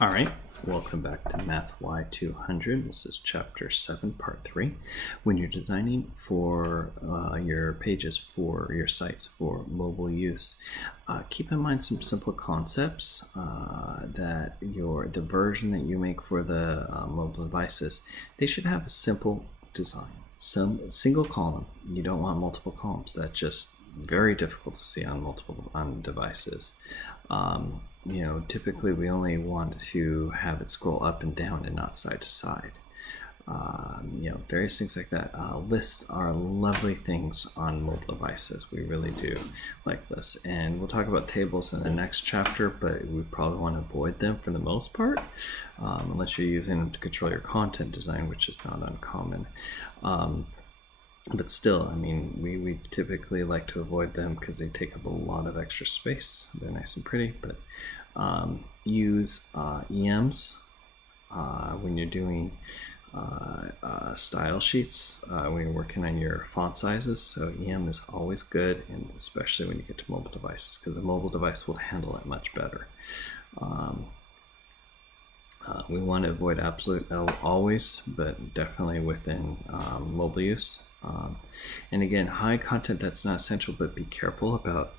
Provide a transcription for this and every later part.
All right, welcome back to MATHY200. This is Chapter 7, Part 3. When you're designing for your pages for your sites for mobile use, keep in mind some simple concepts that the version that you make for the mobile devices, they should have a simple design. Some single column. You don't want multiple columns. That's just very difficult to see on multiple devices. Typically we only want to have it scroll up and down and not side to side. Various things like that. Lists are lovely things on mobile devices. We really do like lists, and we'll talk about tables in the next chapter, but we probably want to avoid them for the most part, unless you're using them to control your content design, which is not uncommon. But still, I mean, we typically like to avoid them because they take up a lot of extra space. They're nice and pretty, but use EMs when you're doing style sheets, when you're working on your font sizes. So EM is always good, and especially when you get to mobile devices, because a mobile device will handle it much better. We want to avoid absolute always, but definitely within mobile use. And again, hide content that's not essential, but be careful about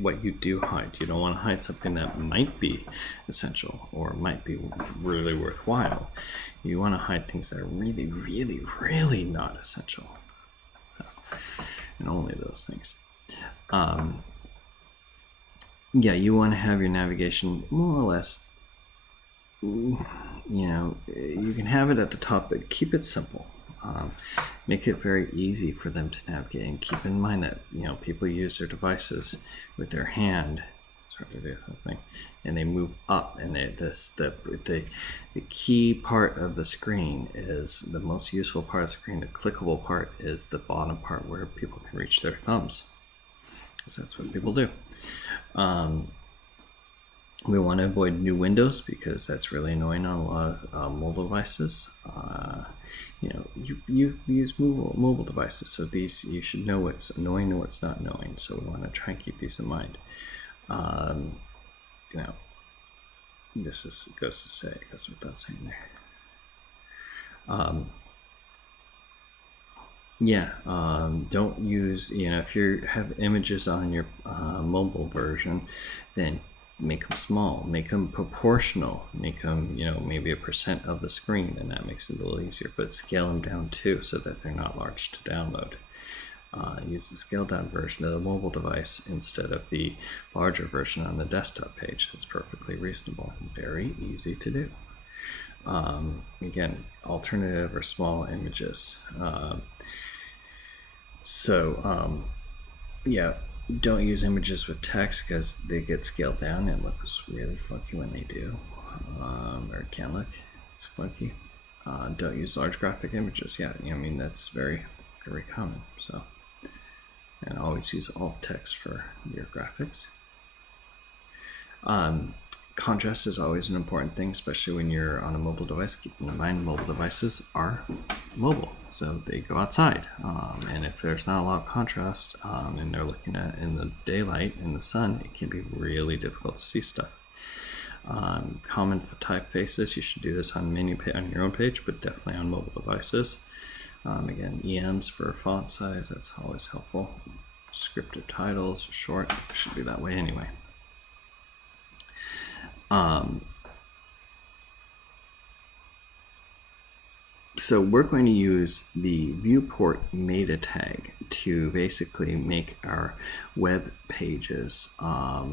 what you do hide. You don't want to hide something that might be essential or might be really worthwhile. You want to hide things that are really, really, really not essential, and only those things. You want to have your navigation more or less, you can have it at the top, but keep it simple. Make it very easy for them to navigate, and keep in mind that people use their devices with their hand. Sorry to do something, and they move up, and the key part of the screen is the most useful part of the screen. The clickable part is the bottom part where people can reach their thumbs, because that's what people do. We want to avoid new windows because that's really annoying on a lot of mobile devices. You use mobile devices, so these you should know what's annoying and what's not annoying. So we want to try and keep these in mind. This goes to say, it goes without saying there. Don't use, if you have images on your mobile version, then make them small, make them proportional, make them, maybe 1% of the screen, and that makes it a little easier, but scale them down too so that they're not large to download. Use the scaled down version of the mobile device instead of the larger version on the desktop page. That's perfectly reasonable and very easy to do. Again, alternative or small images. Don't use images with text because they get scaled down and looks really funky when they do, or it can look, it's funky. Don't use large graphic images. That's very, very common. So, and always use alt text for your graphics. Contrast is always an important thing, especially when you're on a mobile device. Keep in mind, mobile devices are mobile, so they go outside. And if there's not a lot of contrast, and they're looking at in the daylight, in the sun, it can be really difficult to see stuff. Common for typefaces, you should do this on your own page, but definitely on mobile devices. Again, EMs for font size, that's always helpful. Descriptive titles are short, it should be that way anyway. So we're going to use the Viewport Meta Tag to basically make our web pages, our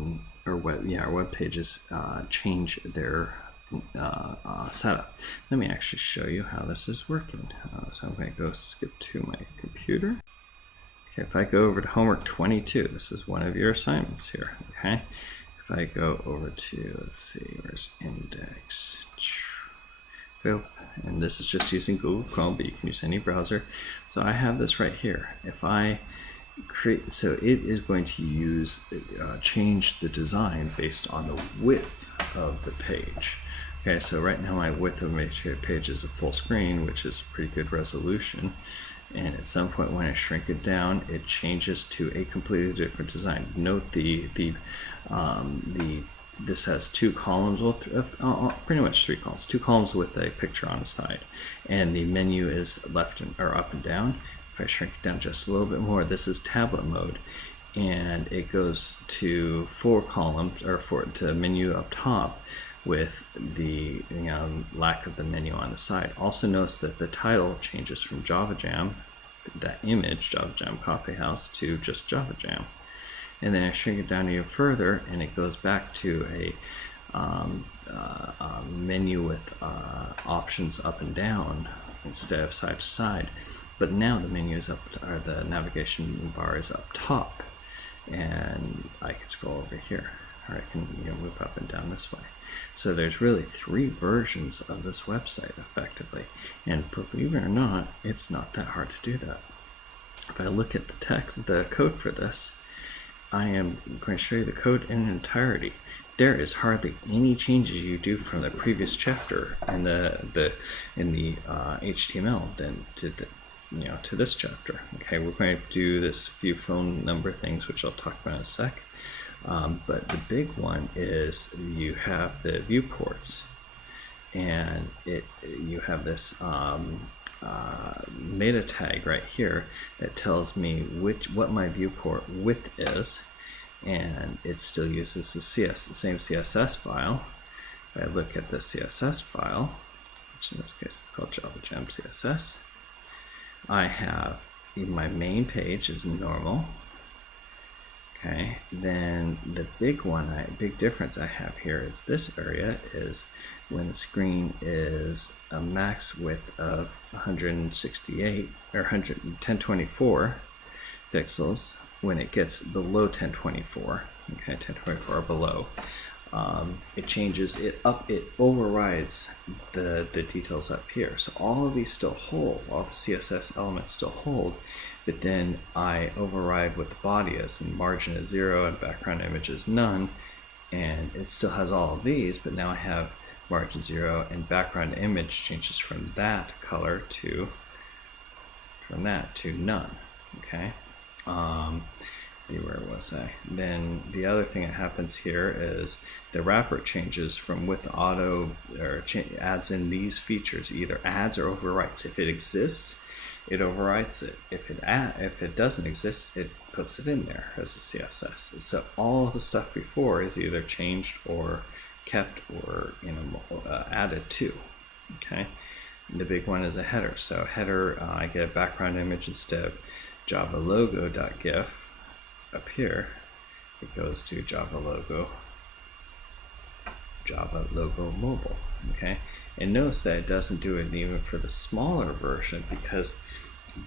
web pages change their setup. Let me actually show you how this is working. So I'm going to go skip to my computer. Okay, if I go over to homework 22, this is one of your assignments here. Okay. If I go over to, let's see, where's index? And this is just using Google Chrome, but you can use any browser. So I have this right here. If I create, so it is going to change the design based on the width of the page. Okay, so right now my width of my page is a full screen, which is pretty good resolution. And at some point when I shrink it down, it changes to a completely different design. Note the this has 2 columns, well, pretty much 3 columns, 2 columns with a picture on the side, and the menu is left or up and down. If I shrink it down just a little bit more, this is tablet mode, and it goes to 4 columns, or to menu up top with the lack of the menu on the side. Also notice that the title changes from Java Jam, that image, Java Jam Coffee House, to just Java Jam. And then I shrink it down even further, and it goes back to a menu with options up and down instead of side to side. But now the menu is up, or the navigation bar is up top, and I can scroll over here, or I can move up and down this way. So there's really 3 versions of this website effectively, and believe it or not, it's not that hard to do that. If I look at the code for this, I am going to show you the code in entirety. There is hardly any changes you do from the previous chapter in the HTML than to this chapter. Okay, we're going to do this few phone number things, which I'll talk about in a sec. But the big one is you have the viewports, and you have this meta tag right here that tells me what my viewport width is, and it still uses the same CSS file. If I look at the CSS file, which in this case is called Java Jam CSS, I have my main page is normal. Okay, then the big difference I have here is this area is when the screen is a max width of 168 or 1024 pixels. When it gets below 1024, okay, 1024 or below, it changes it up. It overrides the details up here. So all of these still hold, all the CSS elements still hold, but then I override what the body is, and margin is 0 and background image is none, and it still has all of these, but now I have margin 0 and background image changes from that color to none. Okay. Where was I? Then the other thing that happens here is the wrapper changes from with auto, or adds in these features, either adds or overwrites. If it exists, it overwrites it. If it doesn't exist, it puts it in there as a CSS. So all of the stuff before is either changed or kept or added to. Okay. The big one is a header. So header, I get a background image instead of Java logo.gif. Up here, it goes to Java logo mobile. Okay, and notice that it doesn't do it even for the smaller version, because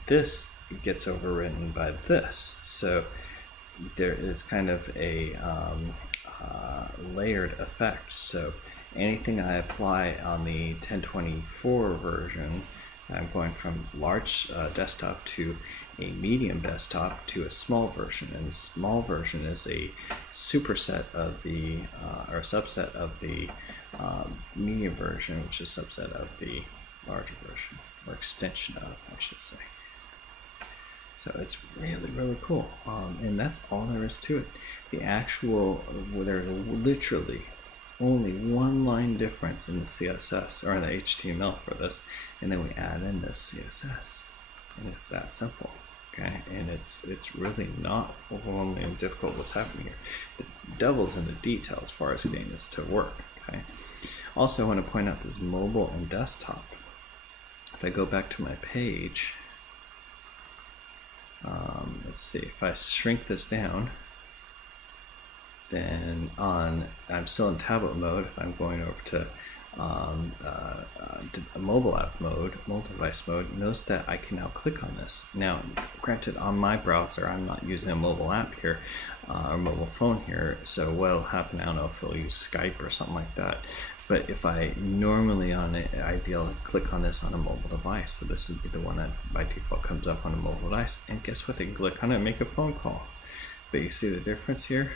this gets overwritten by this. So there is kind of a layered effect. So anything I apply on the 1024 version, I'm going from large desktop to a medium desktop to a small version, and the small version is a superset of the or subset of the medium version, which is a subset of the larger version, or extension of, I should say. So it's really, really cool, and that's all there is to it. The actual, there's literally only 1 line difference in the CSS or in the HTML for this, and then we add in this CSS, and it's that simple. Okay, and it's really not overwhelmingly difficult what's happening here. The devil's in the detail as far as getting this to work. Okay. Also, I want to point out this mobile and desktop. If I go back to my page, let's see. If I shrink this down, then I'm still in tablet mode. If I'm going over to mobile app mode, mobile device mode, notice that I can now click on this. Now, granted, on my browser, I'm not using a mobile app here, or mobile phone here, so what'll happen, I don't know if it'll use Skype or something like that, but if I normally I'd be able to click on this on a mobile device. So this would be the one that by default comes up on a mobile device, and guess what, they can click on it and make a phone call. But you see the difference here?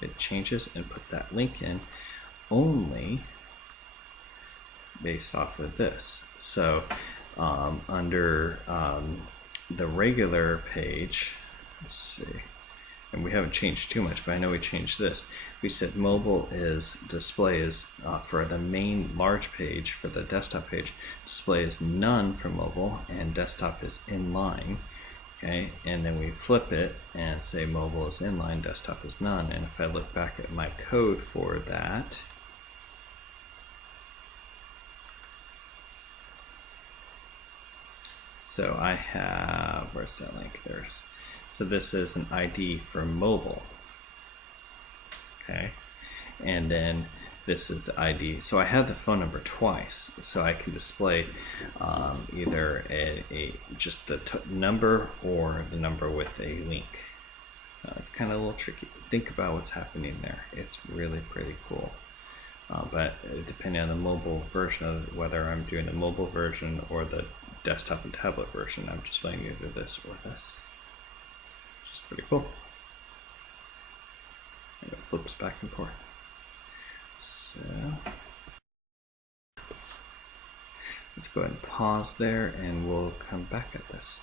It changes and puts that link in only based off of this. So under the regular page, let's see, and we haven't changed too much, but I know we changed this. We said mobile display is for the main large page, for the desktop page, display is none for mobile, and desktop is inline. Okay, and then we flip it and say mobile is inline, desktop is none. And if I look back at my code for that, so I have, where's that link? So this is an ID for mobile. Okay, and then this is the ID. So I have the phone number twice, so I can display either just the number or the number with a link. So it's kind of a little tricky. Think about what's happening there. It's really pretty cool. But depending on the mobile version of whether I'm doing the mobile version or the desktop and tablet version, I'm displaying either this or this, which is pretty cool. And it flips back and forth. So let's go ahead and pause there, and we'll come back at this.